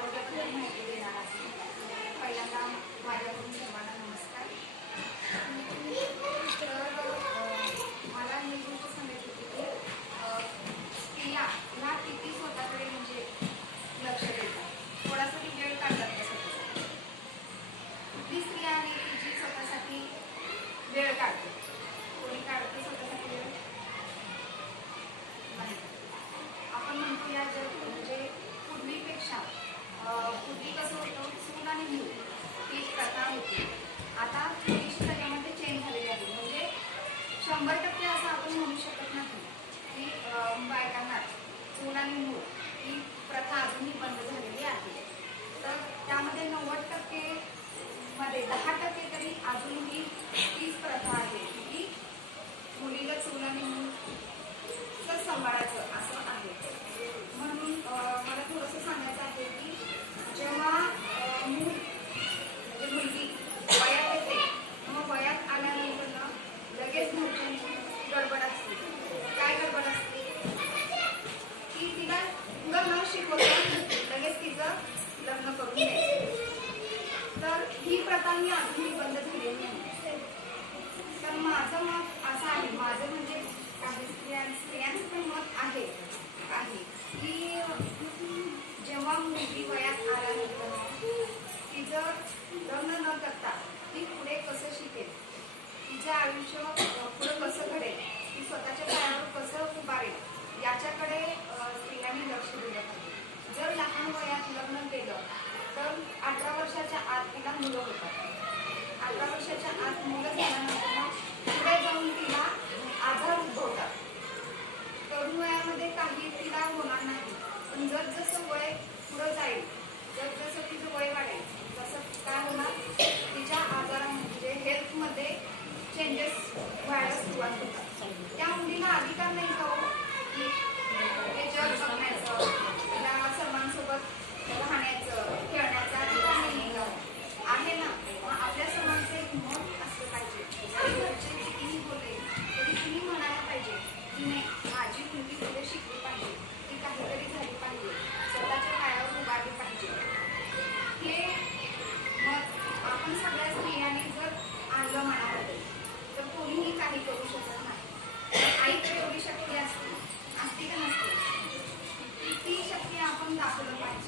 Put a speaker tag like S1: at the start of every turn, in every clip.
S1: आरोग्याबद्दल माहिती देणार आहे. पहिल्यांदा माझ्याकडून सर्वांना नमस्कार तर अ, मला ही गोष्ट सांगायची होती की अ, स्त्रिया ह्या किती स्वतःकडे म्हणजे लक्ष देतात थोडासा ती वेळ काढतात का स्वतःसाठी कुठली स्त्री आहे की जी स्वतःसाठी वेळ काढते कोणी काढते स्वतःसाठी वेळ नाही. आपण म्हणतो या जर म्हणजे पूर्वीपेक्षा अं, पूर्वी कसं होतं चूल आणि मूल ही एक प्रथा होती आता थोडीशी त्याच्यामध्ये चेंज झालेली आहे म्हणजे शंभर टक्के असं आपण म्हणू शकत नाही की अं, बायकांना चूल आणि मूल ही प्रथा अजूनही बंद झालेली आहे तर त्यामध्ये नव्वद टक्के मध्ये दहा टक्के तरी अजूनही तीच प्रथा आहे की मुलीला चूल आणि मूल तर सांभाळायचं असं आहे म्हणून अं, मला थोडंसं सांगायचं आहे की जेव्हा अं, मूल म्हणजे मुलगी वयात येते मग वयात आल्यानंतर ना लगेच घरच्यांची गडबड असते काय गडबड असते की तिला पुढं न शिकवता लगेच तिचं लग्न करून द्यायचं तर ही प्रथा मी अजूनही बंद झालेली नाही तर माझं मत असं आहे माझं म्हणजे काही स्त्रियां स्त्रियांचं पण मत आहे आहे की जेव्हा मुलगी वयात आल्यानंतर तिचं लग्न न करता ती पुढे कसं शिकेल तिचं आयुष्य पुढे पुढं कसं घडेल? ती स्वतःच्या पायावर कसं उभारेल याच्याकडे स्त्रियांनी लक्ष दिलं पाहिजे. जर लहान वयात लग्न केलं तर अठरा वर्षाच्या आत तिला मुलं होतात. अठरा वर्षाच्या आत मुलं झाल्यानंतर पुढे जाऊन तिला आजार उद्भवतात. तरुण वयामध्ये काही तिला होणार नाही. पण जर जसं वय पुढं जाईल जर जसं तिचं वय वाढेल तसं काय होणार? तिच्या आजारा म्हणजे हेल्थमध्ये चेंजेस व्हायला सुरुवात होतात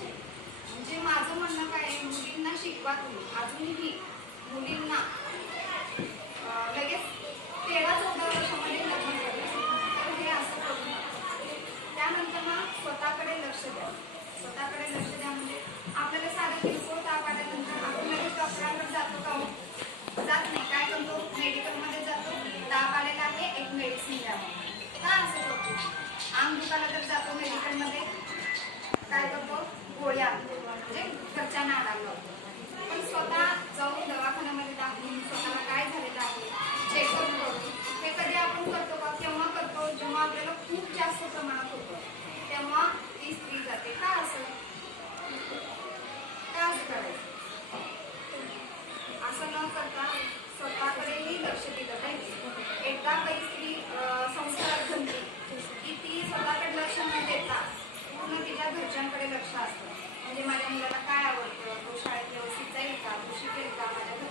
S1: पाहिजे म्हणजे माझं म्हणणं काय आहे मुलींना शिकवा तुम्ही. अजूनही मुलींना लगेच तेरा चौदा वर्षामध्ये लग्न तर हे असं करू त्यानंतर मग स्वतःकडे लक्ष द्या. स्वतःकडे लक्ष द्या म्हणजे आपल्याला साधं किरकोळ ताप आल्यानंतर आपण लगेच डॉक्टरांकडे जातो का हो? जात नाही. काय करतो? मेडिकलमध्ये जातो. ताप आलेला आहे एक मेडिसिन द्या. का असं करतो? आम दुकानात तर जातो मेडिकलमध्ये. काय करतो? गोळ्या म्हणजे घरच्यांना आणायला पण स्वतः जाऊन दवाखान्यामध्ये दाखवून स्वतःला काय झालेलं आहे चेकअप करून हे कधी आपण करतो का केव्हा करतो जेव्हा आपल्याला खूप जास्त प्रमाणात होतं तेव्हा ती स्त्री जाते. का असं? का असं करायचं? असं न करता स्वतःकडेही लक्ष दिलं पाहिजे. एकदा काही स्त्री संस्कारात जमली की ती स्वतःकडे लक्ष न देता पूर्ण तिच्या घरच्यांकडे लक्ष असतं. म्हणजे माझ्या मुलाला काय आवडतं? तो शाळेत व्यवस्थित जाईल का? तो शिकेल का? माझ्या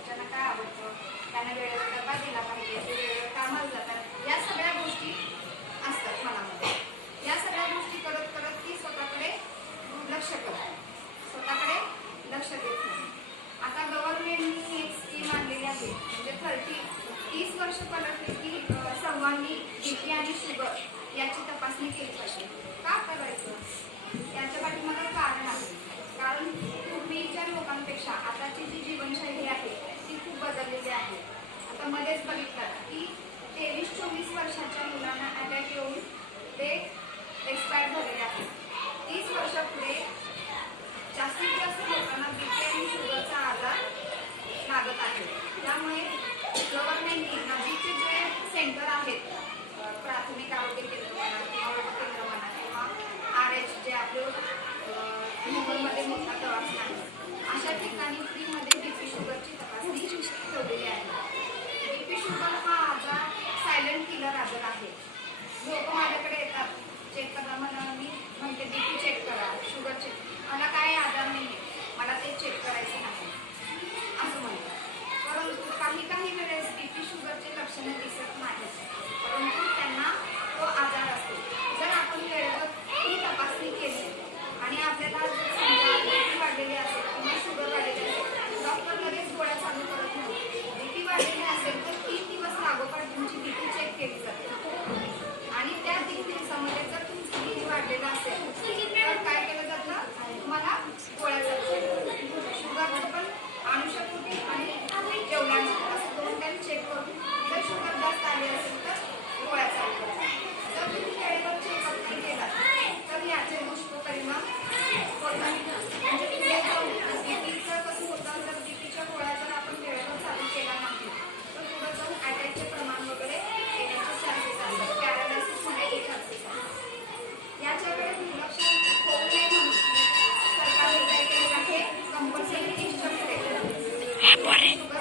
S1: Amore.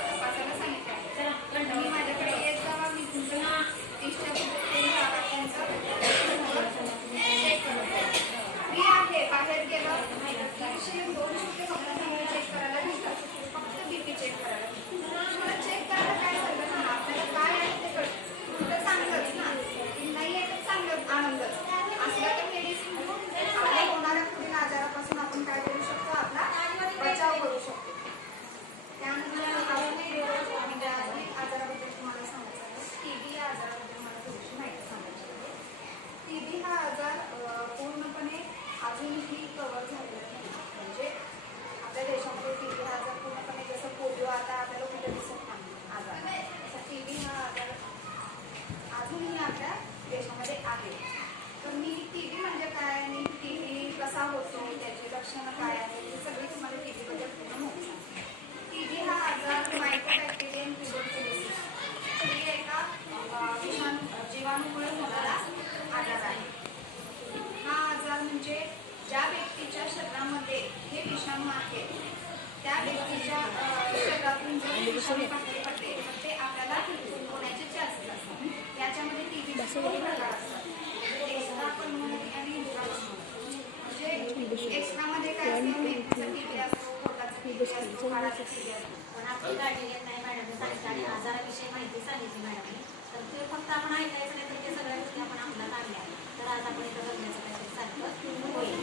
S1: जर हे विषाणू बाहेर पडले तर ते आपल्याला होण्याचे चान्सेस असतात याच्यामध्ये टीबी दोन प्रकार असतात म्हणजे एक्स्ट्रा पल्मोनरी आणि इंट्रा म्हणजे एक्स्ट्रामध्ये काय असते असतो पोटाचा असतो असतो.
S2: पण आपली काळजी घेत नाही मॅडमने सांगितलं आणि आजाराविषयी माहिती सांगितली मॅडमने तर ते फक्त आपण ऐकायचं नाही तर ते सगळ्या गोष्टी आपण अंमलात आणल्या तर आज आपण इथं बघण्याचं काहीतरी सारखं होईल.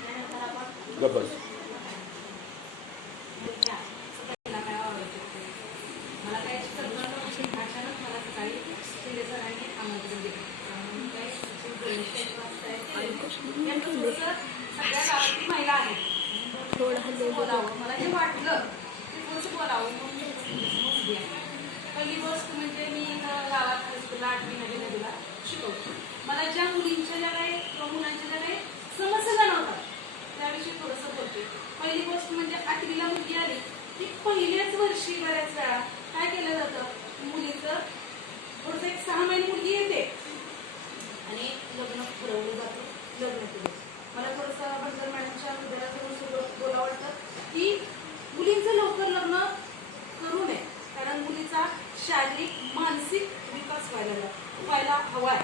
S2: त्यानंतर आपण
S3: गबस
S2: घ्या. सकाळीला काय आवडतं ते. मला काय कल्पना नव्हती. अचानक मला सकाळी शिंदे सरांनी आमंत्रण दिलं त्यामुळे काय गणेश वाजता आहे. यांचं थोडंसं सगळ्या गावातली महिला आहेत थोडं बोलावं मला जे वाटलं ते थोडंसं बोलावं म्हणून मी थोडंसं उभी आहे. पहिली गोष्ट म्हणजे मी इथं गावात हायस्कूलला आठवी नवी नदीला शिकवते मला ज्या मुलींच्या ज्या काही किंवा मुलांच्या ज्या काही समस्या जाणवतात त्याविषयी थोडंसं बोलते पहिली गोष्ट म्हणजे आठवीला मुलगी आली. की पहिल्याच वर्षी बऱ्याच वेळा काय केलं जातं? मुलीचं थोडंसं एक सहा महिने मुलगी येते. आणि लग्न ठरवलं जातं. लग्न केलं. मला थोडंसं बंदर मॅडमच्या मुद्द्याला बोला वाटतं की मुलींचं लवकर लग्न करू नये. कारण मुलीचा शारीरिक मानसिक विकास व्हायला व्हायला हवाय.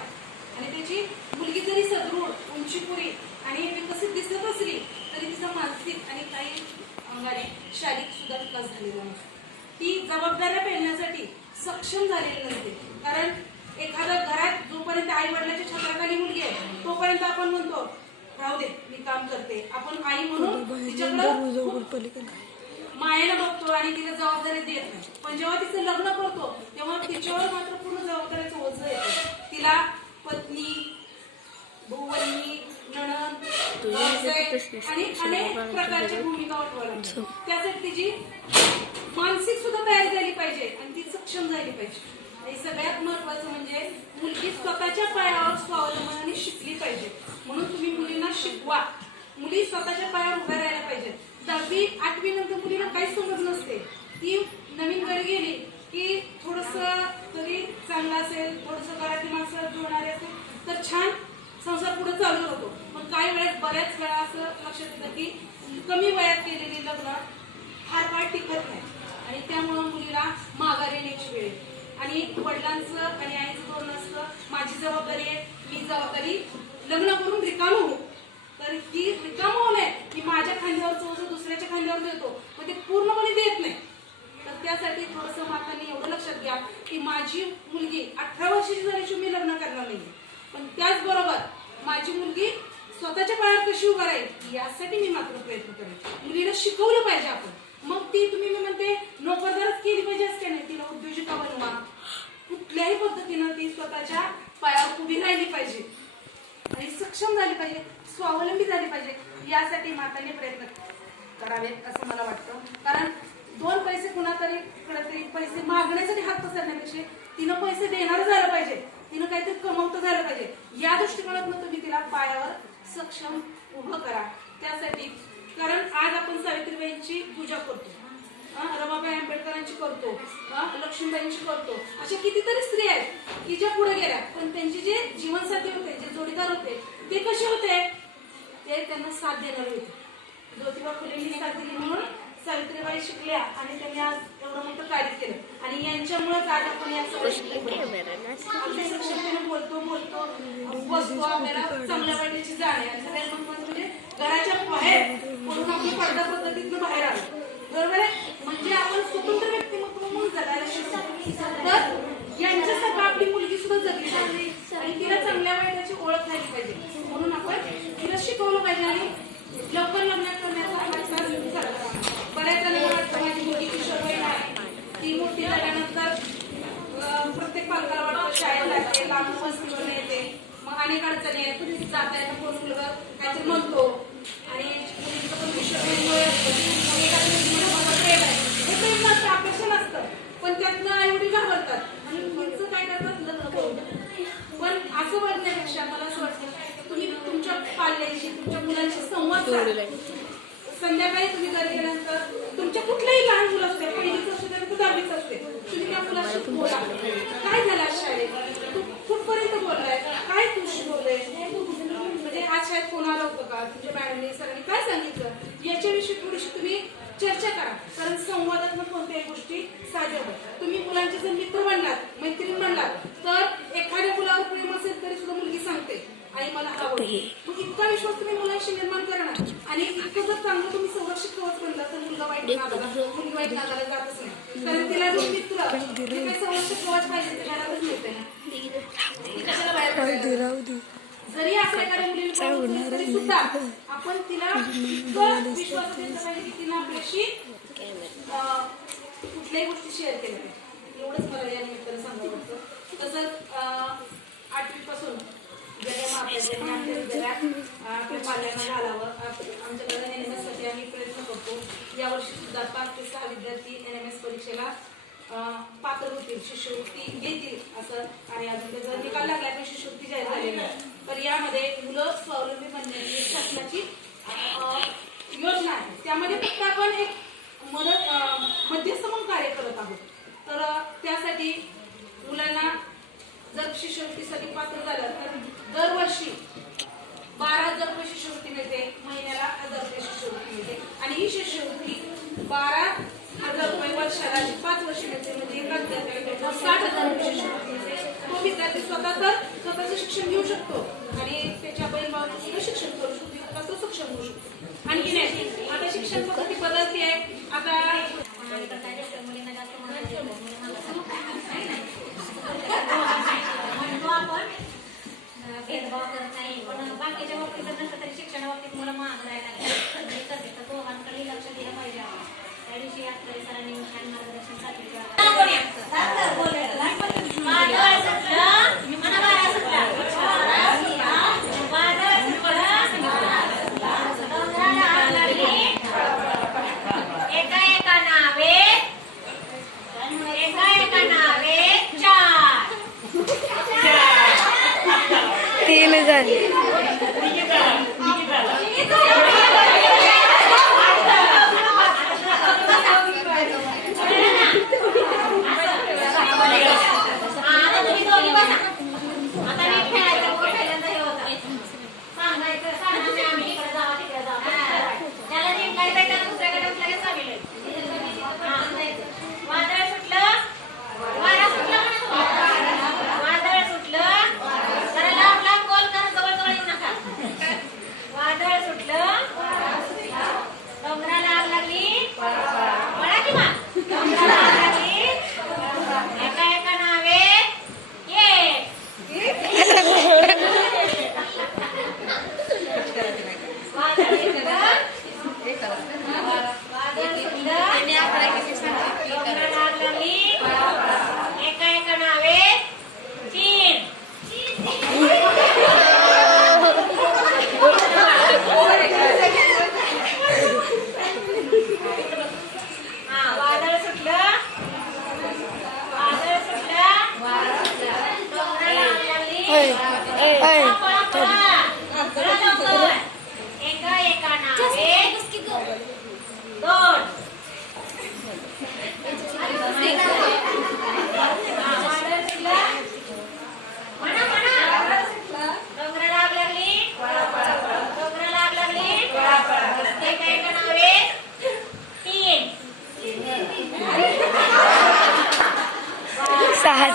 S2: आणि त्याची मुलगी जरी सदृढ उंचीपुरी आणि विकसित दिसत असली तरी तिचा मानसिक आणि काही अंगाने शारीरिक सुद्धा विकास झालेला नसतो ती जबाबदाऱ्या पेलण्यासाठी सक्षम झालेली नसते. कारण एखाद्या घरात जोपर्यंत आई वडिलाच्या छत्राखाली मुलगी आहे तोपर्यंत आपण म्हणतो राहू दे मी काम करते. आपण आई म्हणून तिच्याकडं मायेनं बघतो आणि तिला जबाबदारी देत नाही. पण जेव्हा तिचं लग्न करतो तेव्हा तिच्यावर मात्र पूर्ण जबाबदारीचं ओझं येतं. तिला पत्नी भुवनी आणि अनेक प्रकारच्या भूमिका वाटवाव्या लागतात त्यासाठी तिची मानसिक सुद्धा तयारी झाली पाहिजे आणि ती सक्षम झाली पाहिजे. आणि सगळ्यात महत्वाचं म्हणजे मुलगी स्वतःच्या पायावर स्वावलंबनाने शिकली पाहिजे. म्हणून तुम्ही मुलींना शिकवा. मुली स्वतःच्या पायावर उभ्या राहायला पाहिजेत. दहावी आठवी नंतर मुलीला काहीच समज नसते. ती नवीन घरी गेली की थोडस तरी चांगलं असेल थोडस घरातली माणसं जुळणारे असेल तर छान संसार पुढे चालू होतो पण काही वेळेस बऱ्याच वेळा असं लक्षात येतं की कमी वयात केलेली लग्न फार वाट टिकत नाही. आणि त्यामुळं मुलीला माघारी येण्याची वेळ आणि वडिलांचं आणि आईचं धोरण असतं माझी जबाबदारी आहे मी जबाबदारी लग्न करून रिकाम होऊ. तर ही रिकाम होऊ नये की माझ्या खांद्यावरचं ओझं दुसऱ्याच्या खांद्यावर देतो मग ते पूर्णपणे देत नाही. तर त्यासाठी थोडंसं मातांनी एवढं लक्षात घ्या की माझी मुलगी अठरा वर्षाची झाल्याशिवाय मी लग्न करणार नाही पण त्याचबरोबर माझी मुलगी स्वतःच्या पायावर कशी उभा राहील यासाठी मी मात्र प्रयत्न करेन. मुलीला शिकवलं पाहिजे आपण. मग ती तुम्ही मी म्हणते नोकरदारच केली पाहिजे असते नाही तिला उद्योजिका बनवा कुठल्याही पद्धतीनं ती स्वतःच्या पायावर उभी राहिली पाहिजे. आणि सक्षम झाली पाहिजे स्वावलंबी झाली पाहिजे यासाठी मातांनी प्रयत्न करावेत असं मला वाटतं. कारण दोन पैसे कुणातरी इकडे तरी पैसे मागण्यासाठी हात पसरण्यापेक्षा तिनं पैसे देणार झालं पाहिजे. तिनं काहीतरी कमवतं झालं पाहिजे. या दृष्टिकोनातून तुम्ही तिला पायावर सक्षम उभं करा. त्यासाठी कारण आज आपण सावित्रीबाईंची पूजा करतो. रमाबाई आंबेडकरांची करतो. लक्ष्मीबाईंची करतो. अशा कितीतरी स्त्री आहेत की ज्या पुढे गेल्या पण त्यांचे जे जीवनसाथी होते जे जोडीदार होते ते कसे होते? ते त्यांना साथ देणारे होते. ज्योतिबा फुलेंनी साथ दिली म्हणून सावित्रीबाई शिकल्या आणि त्यांनी आज एवढं मोठं कार्य केलं. आणि यांच्यामुळेच आज आपण या सगळ्या बोलतो. बोलतो बसतो आपल्याला चांगल्या वाटण्याची जाण आहे. आणि सगळ्यात महत्त्वाचं म्हणजे घराच्या बाहेर पडून आपण पडदा पद्धतीतनं बाहेर आलो. बरोबर आहे? म्हणजे आपण स्वतंत्र व्यक्तिमत्व म्हणून जगायला शिकतो तर यांच्यासारखं आपली मुलगी सुद्धा जगली पाहिजे आणि तिला चांगल्या वाईटाची ओळख झाली पाहिजे. म्हणून आपण तिला शिकवलं पाहिजे आणि लवकर लग्न करण्याचा प्रयत्न करायला बऱ्याच नाही वाटतं माझी मुलगी किशोरवयीन आहे ती मोठी झाल्यानंतर प्रत्येक पालकाला वाटतं शाळेत जाते लांब वस्तीवर येते. मग अनेक अडचणी आहेत. जाता येता कोण मुलगा काहीतरी म्हणतो. आणि मुलींचं पण विषय एखाद्या प्रेम आहे हे प्रेम नसतं आकर्षण असतं पण त्यातनं आई वडील घाबरतात. आणि मुलीचं काय करतात? लग्न करून. पण असं म्हणण्यापेक्षा मला असं वाटतं तुम्ही तुमच्या पाल्याशी तुमच्या मुलांशी संवाद साधा. संध्याकाळी तुम्ही घरी गेल्यानंतर तुमच्या कुठल्याही लहान मुलं असते पहिलीच असते तर दहावीच असते. तुम्ही त्या मुलाशी बोला. काय झालं आज शाळेत? तू कुठपर्यंत बोललाय? काय तुझी शिकवलंय म्हणजे आज शाळेत कोण आलं होतं का? तुमच्या मॅडमने सरांनी काय सांगितलं? याच्याविषयी थोडीशी तुम्ही चर्चा करा. कारण संवादात्मक कोणत्याही गोष्टी साध्य होतात. तुम्ही मुलांचे जर मित्र म्हणलात मैत्रीण बनलात तर एखाद्या मुलावर प्रेम मला आवडते मग इतका विश्वास तुम्ही मुलांशी निर्माण करणार आणि इतकं जर चांगलं तुम्ही संरक्षित कवच बनला तर मुलगा वाईट नादाला मुलगी वाईट नादाला जातच नाही. कारण तिला जो मित्र जे काही संरक्षित कवच पाहिजे ते घरातच मिळते ना. ती कशाला बाहेर पडायला? जरी असं एखाद्या मुलीला problem असेल तरी सुद्धा आपण तिला इतकं विश्वास द्यायचा पाहिजे की तिला आपल्याशी अं, कुठल्याही गोष्टी शेअर केल्या एवढंच मला या निमित्तानं सांगावं वाटतं. तसंच आठवी गरम आपल्या घालावं आमच्याकडे एन एम एससाठी आम्ही प्रयत्न करतो यावर्षी सुद्धा पाच ते सहा विद्यार्थी एन एम एस परीक्षेला पात्र होतील शिष्यवृत्ती घेतील असं आणि अजून त्याचा निकाल लागला तर शिष्यवृत्ती जाहीर झालेली आहे तर यामध्ये मुलं स्वावलंबी बनण्याची शासनाची योजना आहे त्यामध्ये फक्त आपण एक मदत मध्यस्थ म्हणून कार्य करत आहोत तर त्यासाठी मुलांना जर शिष्यवृत्तीसाठी पात्र झालं तर दरवर्षी बारा हजार रुपये शिष्यवृत्ती मिळते महिन्याला हजार रुपये शिष्यवृत्ती मिळते. आणि ही शिष्यवृत्ती बारा हजार रुपये वर्षाला पाच वर्ष मिळते म्हणजे एका विद्यार्थ्याला साठ हजार रुपये शिष्यवृत्ती मिळते. तो विद्यार्थी स्वतः तर स्वतःचं शिक्षण घेऊ शकतो आणि त्याच्या बहीण भावाचं शिक्षण करू शकतो तो सक्षम होऊ शकतो. आणखी नाही आता शिक्षण पद्धती बदलते आहे. आता
S3: म्हणतो आपण अं, भेदभाव करत नाही पण बाकीच्या बाबतीत जर नसलं तरी शिक्षणा बाबतीत मुलं महाग राहायला लागले हे करते तर दोघांकडे लक्ष दिलं पाहिजे आपण त्या दिवशी आता सरांनी छान मार्गदर्शन एका एका नावे एका एका नावे चार
S4: तीन झाले
S3: आता